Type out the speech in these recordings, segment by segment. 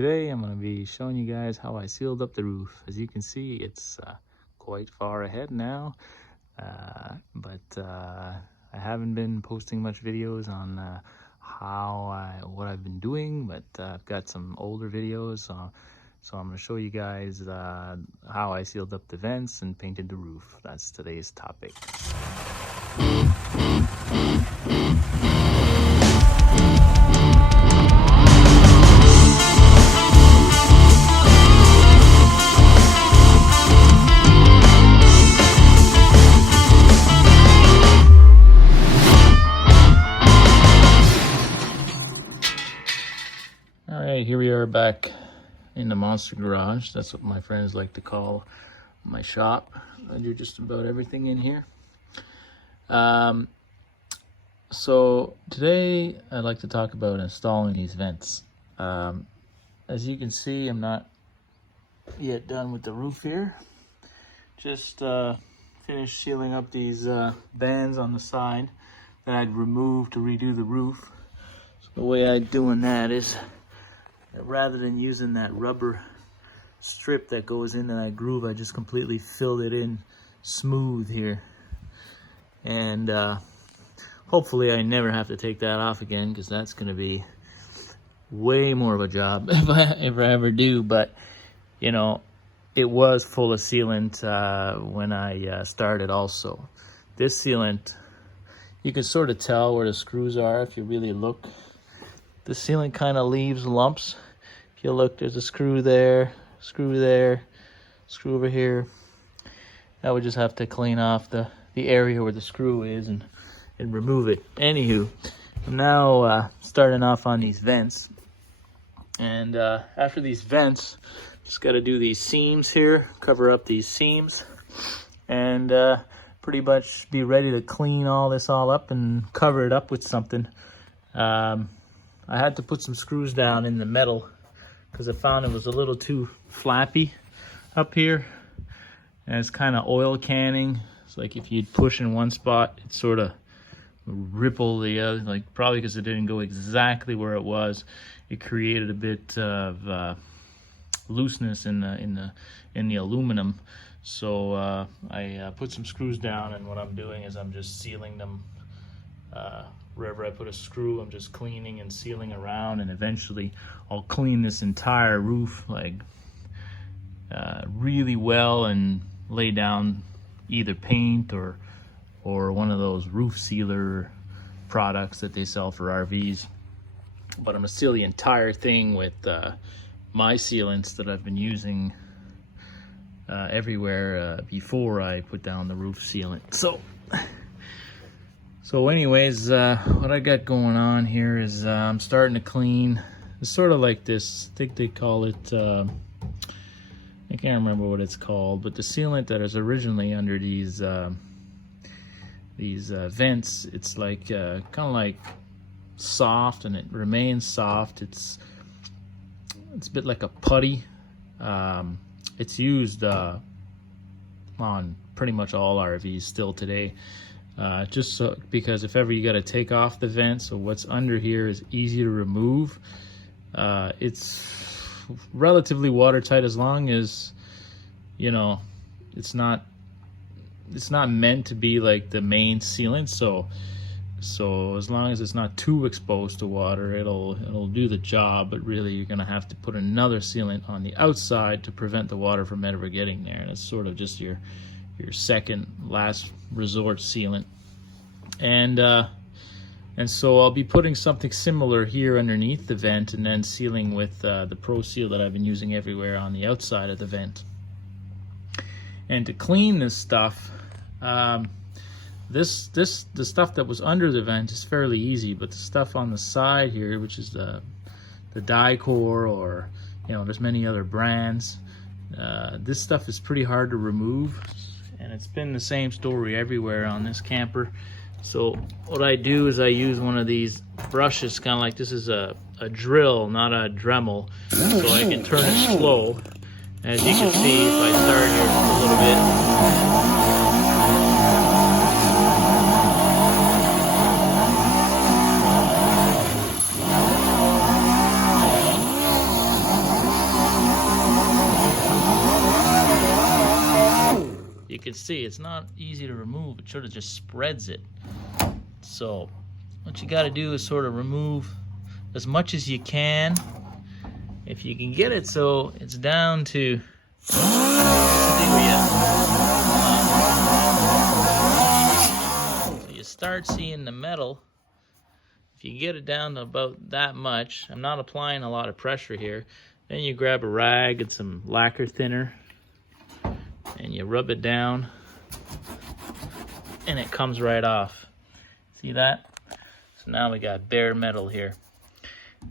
today I'm going to be showing you guys how I sealed up the roof. As you can see, it's quite far ahead now, but I haven't been posting much videos on what I've been doing, but I've got some older videos, so I'm going to show you guys how I sealed up the vents and painted the roof. That's today's topic. All right, here we are back in the Monster Garage. That's what my friends like to call my shop. I do just about everything in here. So today I'd like to talk about installing these vents. As you can see, I'm not yet done with the roof here. Just finished sealing up these bands on the side that I'd removed to redo the roof. So the way I'm doing that is, rather than using that rubber strip that goes into that groove, I just completely filled it in smooth here. And hopefully I never have to take that off again, because that's going to be way more of a job if I ever do. But, you know, it was full of sealant when I started also. This sealant, you can sort of tell where the screws are if you really look. The sealant kind of leaves lumps. If you look, there's a screw there, screw over here. I would just have to clean off the area where the screw is and remove it. Anywho, I'm now starting off on these vents. And after these vents, just got to do these seams here, cover up these seams, and pretty much be ready to clean all this up and cover it up with something. I had to put some screws down in the metal because I found it was a little too flappy up here, and it's kind of oil canning. It's like if you'd push in one spot, it sort of ripple the other, like probably because it didn't go exactly where it was. It created a bit of looseness in the aluminum. So I put some screws down, and what I'm doing is I'm just sealing them. Wherever I put a screw, I'm just cleaning and sealing around, and eventually I'll clean this entire roof like really well and lay down either paint or one of those roof sealer products that they sell for RVs. But I'm gonna seal the entire thing with my sealants that I've been using everywhere before I put down the roof sealant. So anyways, what I got going on here is I'm starting to clean. It's sort of like this, I think they call it, I can't remember what it's called, but the sealant that is originally under these vents, it's like kind of like soft, and it remains soft. It's a bit like a putty. It's used on pretty much all RVs still today. Just so, because if ever you got to take off the vent, so what's under here is easy to remove. It's relatively watertight as long as, you know, it's not meant to be like the main sealant. So as long as it's not too exposed to water, it'll do the job. But really, you're gonna have to put another sealant on the outside to prevent the water from ever getting there. And it's sort of just your second last resort sealant. And so I'll be putting something similar here underneath the vent, and then sealing with the Pro Seal that I've been using everywhere on the outside of the vent. And to clean this stuff, the stuff that was under the vent is fairly easy, but the stuff on the side here, which is the Dicor, or, you know, there's many other brands, this stuff is pretty hard to remove, and it's been the same story everywhere on this camper. So what I do is I use one of these brushes, kind of like this is a drill, not a Dremel, so I can turn it slow. As you can see, if I start here just a little bit, can see, it's not easy to remove. It sort of just spreads it. So what you got to do is sort of remove as much as you can. If you can get it so it's down to, so you start seeing the metal. If you get it down to about that much, I'm not applying a lot of pressure here, then you grab a rag and some lacquer thinner and you rub it down and it comes right off. See that? So now we got bare metal here.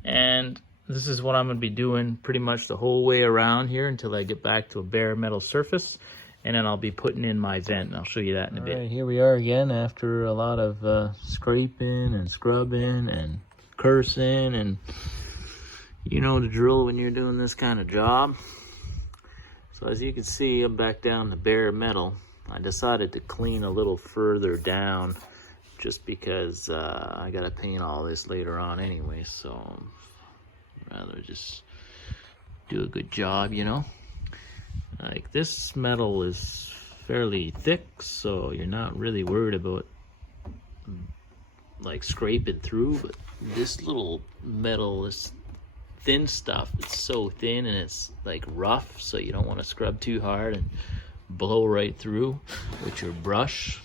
And this is what I'm going to be doing pretty much the whole way around here until I get back to a bare metal surface. And then I'll be putting in my vent, and I'll show you that in a bit. All right, here we are again after a lot of scraping and scrubbing and cursing, and you know the drill when you're doing this kind of job. So as you can see, I'm back down to bare metal. I decided to clean a little further down just because I got to paint all this later on anyway, so I'd rather just do a good job, you know. Like, this metal is fairly thick, so you're not really worried about like scraping through, but this little metal, this thin stuff, it's so thin and it's like rough, so you don't want to scrub too hard and blow right through with your brush,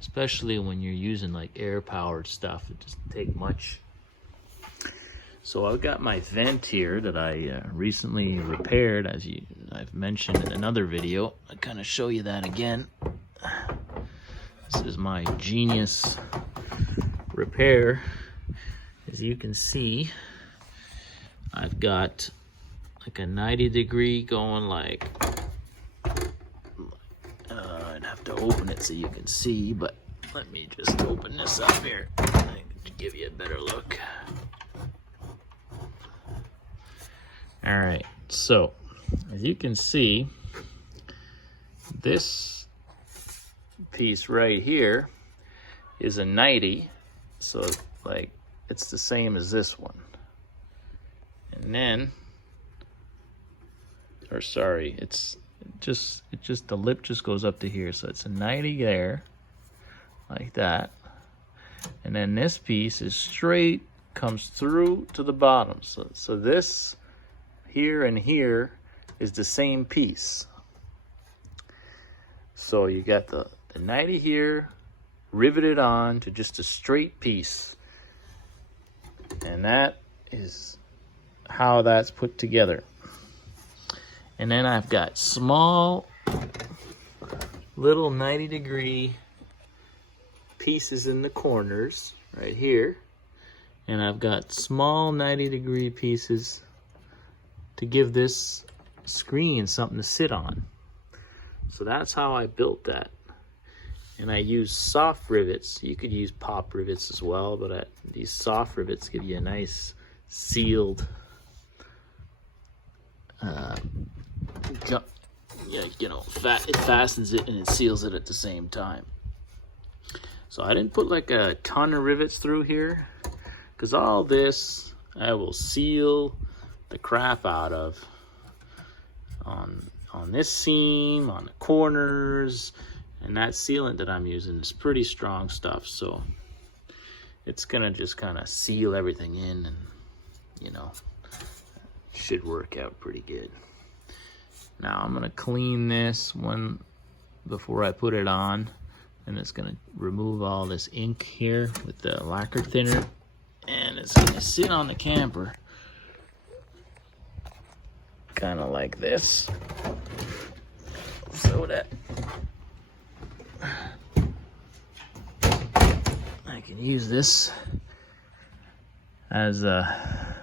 especially when you're using like air powered stuff. It doesn't take much. So I've got my vent here that I recently repaired, as I've mentioned in another video. I'll kind of show you that again. This is my Genius repair. As you can see, I've got like a 90-degree going like, I'd have to open it so you can see, but let me just open this up here to give you a better look. All right, so as you can see, this piece right here is a 90, so like it's the same as this one. And then, or sorry, it's just the lip just goes up to here, so it's a 90 there, like that. And then this piece is straight, comes through to the bottom. So this here and here is the same piece. So you got the 90 here riveted on to just a straight piece, and that is how that's put together. And then I've got small little 90-degree pieces in the corners right here, and I've got small 90-degree pieces to give this screen something to sit on. So that's how I built that. And I use soft rivets. You could use pop rivets as well, but these soft rivets give you a nice sealed it fastens it and it seals it at the same time. So I didn't put like a ton of rivets through here, because all this I will seal the crap out of on this seam, on the corners, and that sealant that I'm using is pretty strong stuff, so it's gonna just kind of seal everything in, and you know, should work out pretty good. Now I'm gonna clean this one before I put it on, and it's gonna remove all this ink here with the lacquer thinner, and it's gonna sit on the camper kind of like this, so that I can use this as a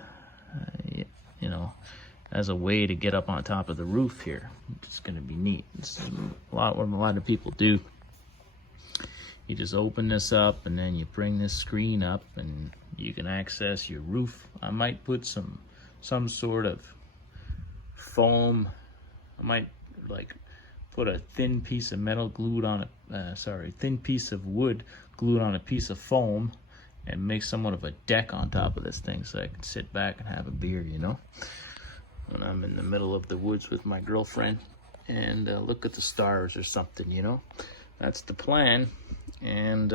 as a way to get up on top of the roof here. It's going to be neat. It's what a lot of people do. You just open this up and then you bring this screen up and you can access your roof. I might put some sort of foam. I might like put a thin piece of metal glued on a thin piece of wood glued on a piece of foam and make somewhat of a deck on top of this thing, so I can sit back and have a beer, you know, when I'm in the middle of the woods with my girlfriend. and look at the stars or something, you know. That's the plan. And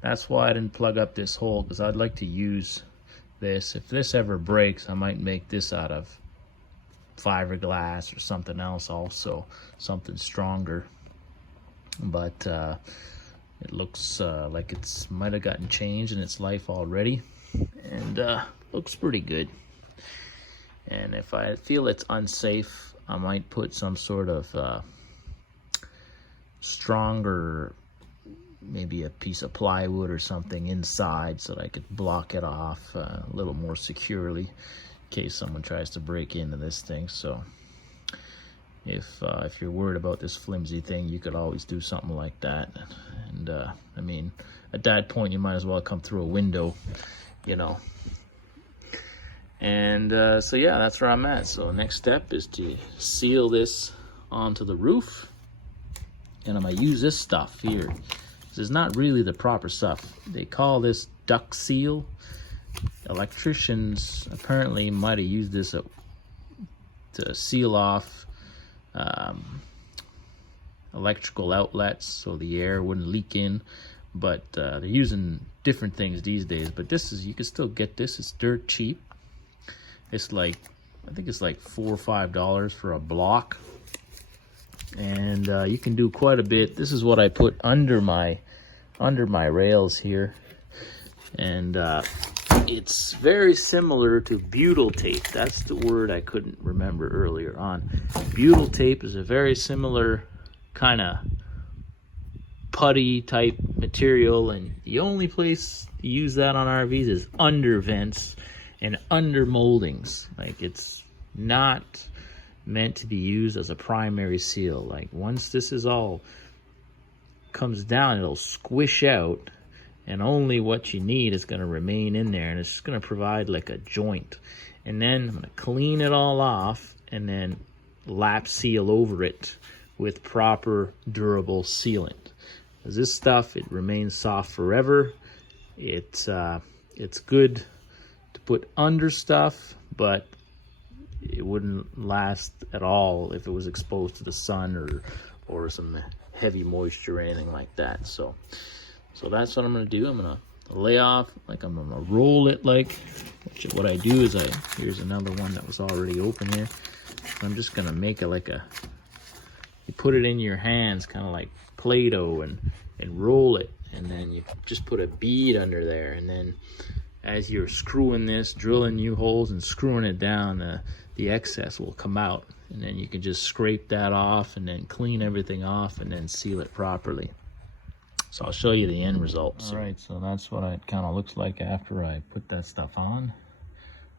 that's why I didn't plug up this hole, because I'd like to use this. If this ever breaks, I might make this out of fiberglass or something else, also something stronger. But it looks like it's might have gotten changed in its life already, and looks pretty good. And if I feel it's unsafe, I might put some sort of stronger, maybe a piece of plywood or something inside, so that I could block it off a little more securely in case someone tries to break into this thing. So if you're worried about this flimsy thing, you could always do something like that. And I mean, at that point, you might as well come through a window, you know. And so yeah, that's where I'm at. So next step is to seal this onto the roof, and I'm gonna use this stuff here. This is not really the proper stuff. They call this duct seal. Electricians apparently might have used this to seal off electrical outlets so the air wouldn't leak in, but they're using different things these days. But this is, you can still get this. It's dirt cheap. It's like, I think it's like $4 or $5 for a block, and you can do quite a bit. This is what I put under my rails here, and it's very similar to butyl tape. That's the word I couldn't remember earlier on. Butyl tape is a very similar kind of putty type material, and the only place to use that on RVs is under vents and under moldings. Like, it's not meant to be used as a primary seal. Like, once this is all comes down, it'll squish out, and only what you need is going to remain in there, and it's just going to provide like a joint. And then I'm going to clean it all off and then lap seal over it with proper durable sealant. Because this stuff, it remains soft forever. It's good to put under stuff, but it wouldn't last at all if it was exposed to the sun or some heavy moisture or anything like that. So that's what I'm gonna do. I'm gonna lay off, like I'm gonna roll it. Like, what I do is here's another one that was already open here. So I'm just gonna make it like you put it in your hands, kind of like Play-Doh, and roll it, and then you just put a bead under there, and then as you're screwing this, drilling new holes and screwing it down, the excess will come out, and then you can just scrape that off and then clean everything off and then seal it properly. So I'll show you the end result. All right, so that's what it kind of looks like after I put that stuff on.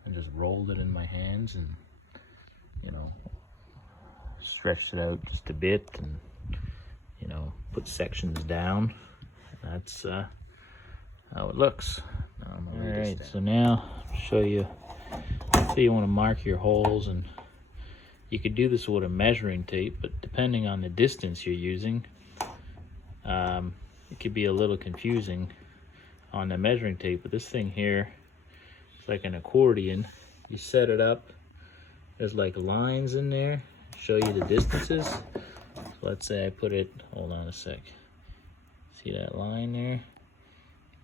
I just rolled it in my hands and, you know, stretched it out just a bit and, you know, put sections down. That's how it looks. All right, so now I'll show you. So you want to mark your holes, and you could do this with a measuring tape, but depending on the distance you're using, it could be a little confusing on the measuring tape. But this thing here, it's like an accordion. You set it up, there's like lines in there, show you the distances. So let's say I put it, hold on a sec. See that line there?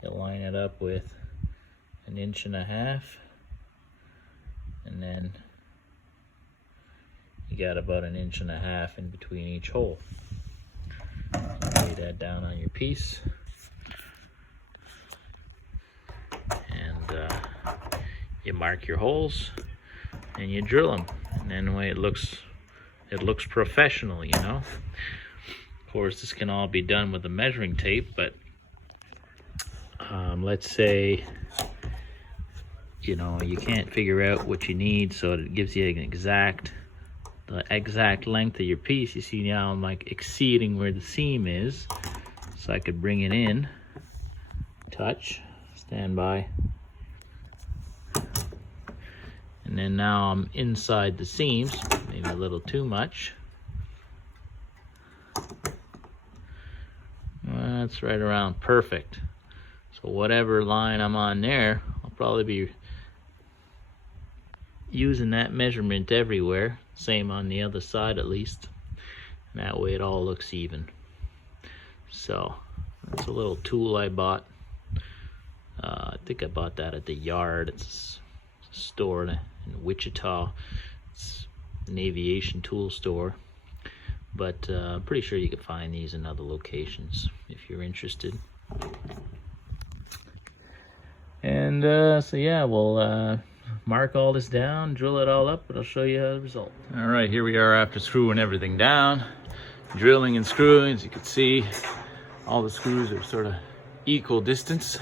You line it up with 1.5 inches, and then you got about 1.5 inches in between each hole. So lay that down on your piece, and you mark your holes and you drill them, and then the way it looks professional, you know. Of course, this can all be done with a measuring tape, but let's say, you know, you can't figure out what you need, so it gives you the exact length of your piece. You see now I'm like exceeding where the seam is, so I could bring it in, touch, stand by, and then now I'm inside the seams, maybe a little too much. Well, that's right around perfect. So whatever line I'm on there, I'll probably be using that measurement everywhere, same on the other side at least. And that way it all looks even. So that's a little tool I bought. I think I bought that at the Yard. It's a store in Wichita. It's an aviation tool store. But I'm pretty sure you can find these in other locations if you're interested. And so yeah, we'll mark all this down, drill it all up, but I'll show you the result. All right, here we are after screwing everything down, drilling and screwing. As you can see, all the screws are sort of equal distance,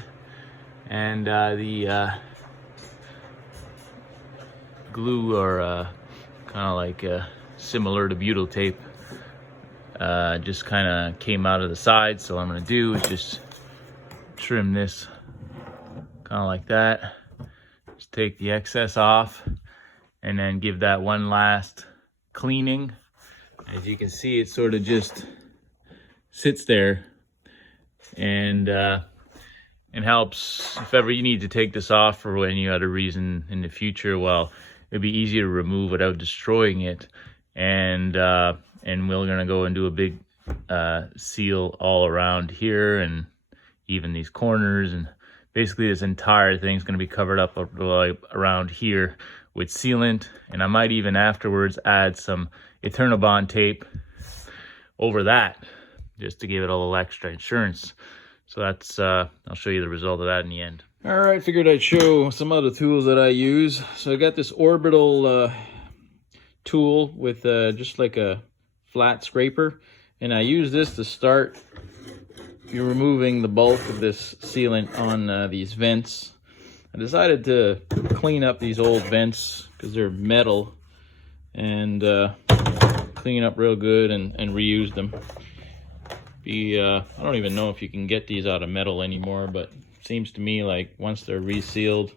and the glue are kind of like similar to butyl tape. Just kind of came out of the side, so what I'm going to do is just trim this kind of like that. Just take the excess off and then give that one last cleaning. As you can see, it sort of just sits there and helps if ever you need to take this off for any other reason in the future. Well, it'd be easier to remove without destroying it. And we're gonna go and do a big seal all around here and even these corners, and basically this entire thing's gonna be covered up around here with sealant. And I might even afterwards add some Eternal-Bond tape over that just to give it a little extra insurance. So that's I'll show you the result of that in the end. All right, figured I'd show some other tools that I use. So I got this orbital tool with just like a flat scraper, and I use this to start removing the bulk of this sealant on these vents. I decided to clean up these old vents because they're metal, and clean up real good and reuse them. I don't even know if you can get these out of metal anymore, but it seems to me like once they're resealed,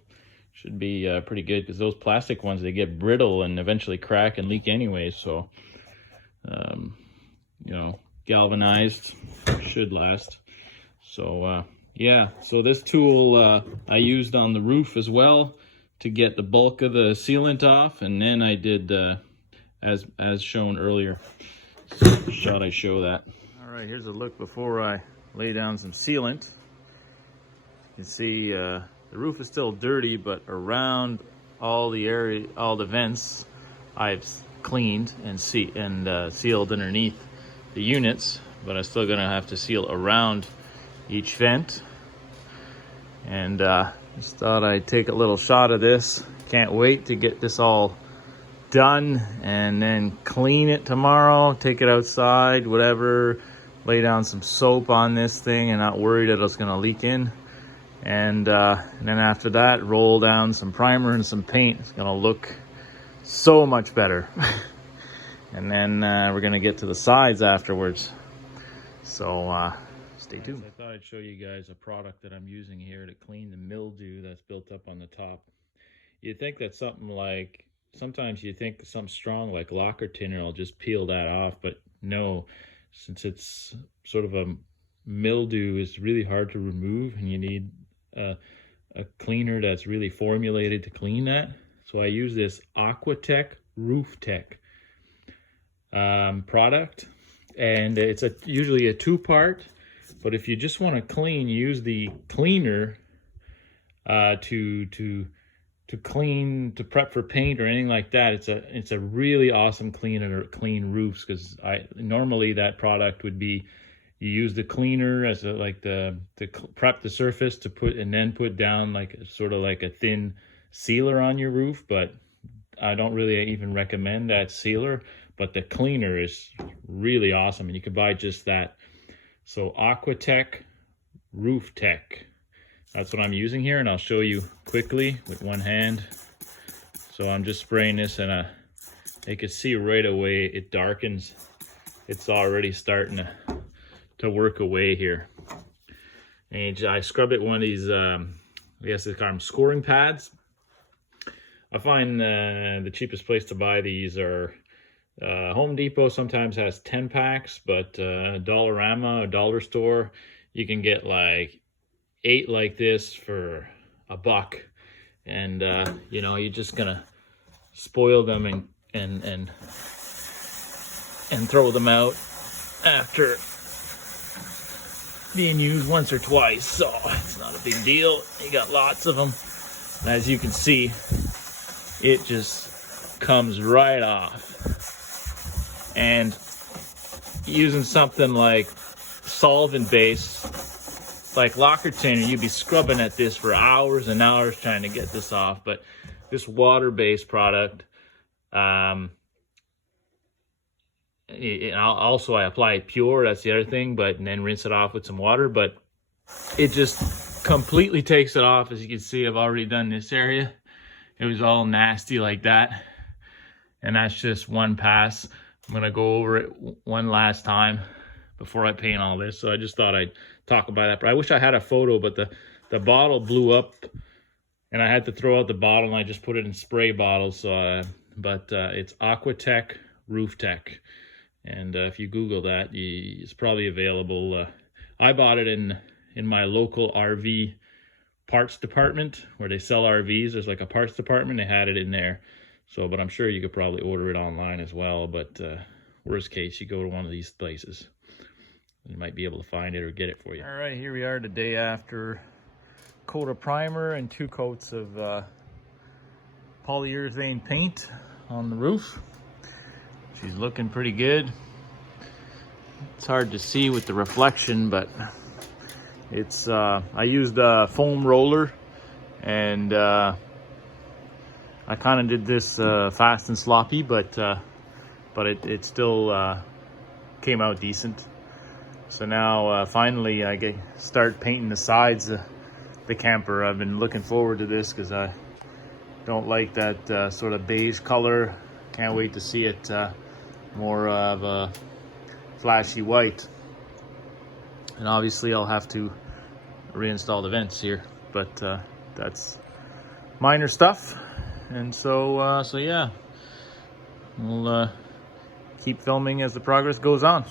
should be pretty good, because those plastic ones, they get brittle and eventually crack and leak anyway. So you know, galvanized should last. So yeah, so this tool I used on the roof as well to get the bulk of the sealant off, and then I did as shown earlier. So shot I show that. All right, here's a look before I lay down some sealant. You can see the roof is still dirty, but around all the vents, I've cleaned and sealed underneath the units, but I'm still gonna have to seal around each vent. And just thought I'd take a little shot of this. Can't wait to get this all done and then clean it tomorrow, take it outside, whatever, lay down some soap on this thing and not worry that it's gonna leak in. And then after that, roll down some primer and some paint. It's gonna look so much better. And then we're gonna get to the sides afterwards. So stay tuned. I thought I'd show you guys a product that I'm using here to clean the mildew that's built up on the top. You'd think that something like, sometimes you think something strong like lacquer thinner will just peel that off, but no, since it's sort of a mildew, is really hard to remove, and you need a cleaner that's really formulated to clean that. So I use this Aquatech Roof Tech product, and it's usually a two-part, but if you just want to clean, use the cleaner to clean, to prep for paint or anything like that. It's a really awesome cleaner to clean roofs, because normally that product would be, you use the cleaner as to prep the surface to put down like sort of like a thin sealer on your roof, but I don't really even recommend that sealer. But the cleaner is really awesome, and you can buy just that. So Aquatech Roof Tech, that's what I'm using here, and I'll show you quickly with one hand. So I'm just spraying this, and you can see right away it darkens. It's already starting to work away here. And I scrub it one of these, I guess they call them scoring pads. I find the cheapest place to buy these are Home Depot. Sometimes has 10 packs, but Dollarama, a dollar store, you can get like 8 like this for $1. And you know, you're just gonna spoil them and throw them out after being used once or twice, so it's not a big deal. You got lots of them. As you can see, it just comes right off. And using something like solvent base, like Lockerton, you'd be scrubbing at this for hours and hours trying to get this off. But this water-based product, also I apply it pure, that's the other thing, and then rinse it off with some water, but it just completely takes it off. As you can see, I've already done this area. It was all nasty like that, and that's just one pass. I'm gonna go over it one last time before I paint all this, so I just thought I'd talk about that. But I wish I had a photo, but the bottle blew up and I had to throw out the bottle, and I just put it in spray bottles. So it's Aquatech Roof Tech. And if you Google that, it's probably available. I bought it in my local RV parts department where they sell RVs. There's like a parts department. They had it in there. So, but I'm sure you could probably order it online as well. But worst case, you go to one of these places. You might be able to find it or get it for you. All right, here we are the day after coat of primer and 2 coats of polyurethane paint on the roof. She's looking pretty good. It's hard to see with the reflection, but it's I used a foam roller, and I kind of did this fast and sloppy, but it still came out decent. So now finally I start painting the sides of the camper. I've been looking forward to this because I don't like that sort of beige color. Can't wait to see it more of a flashy white. And obviously I'll have to reinstall the vents here, but that's minor stuff. And so yeah, we'll keep filming as the progress goes on.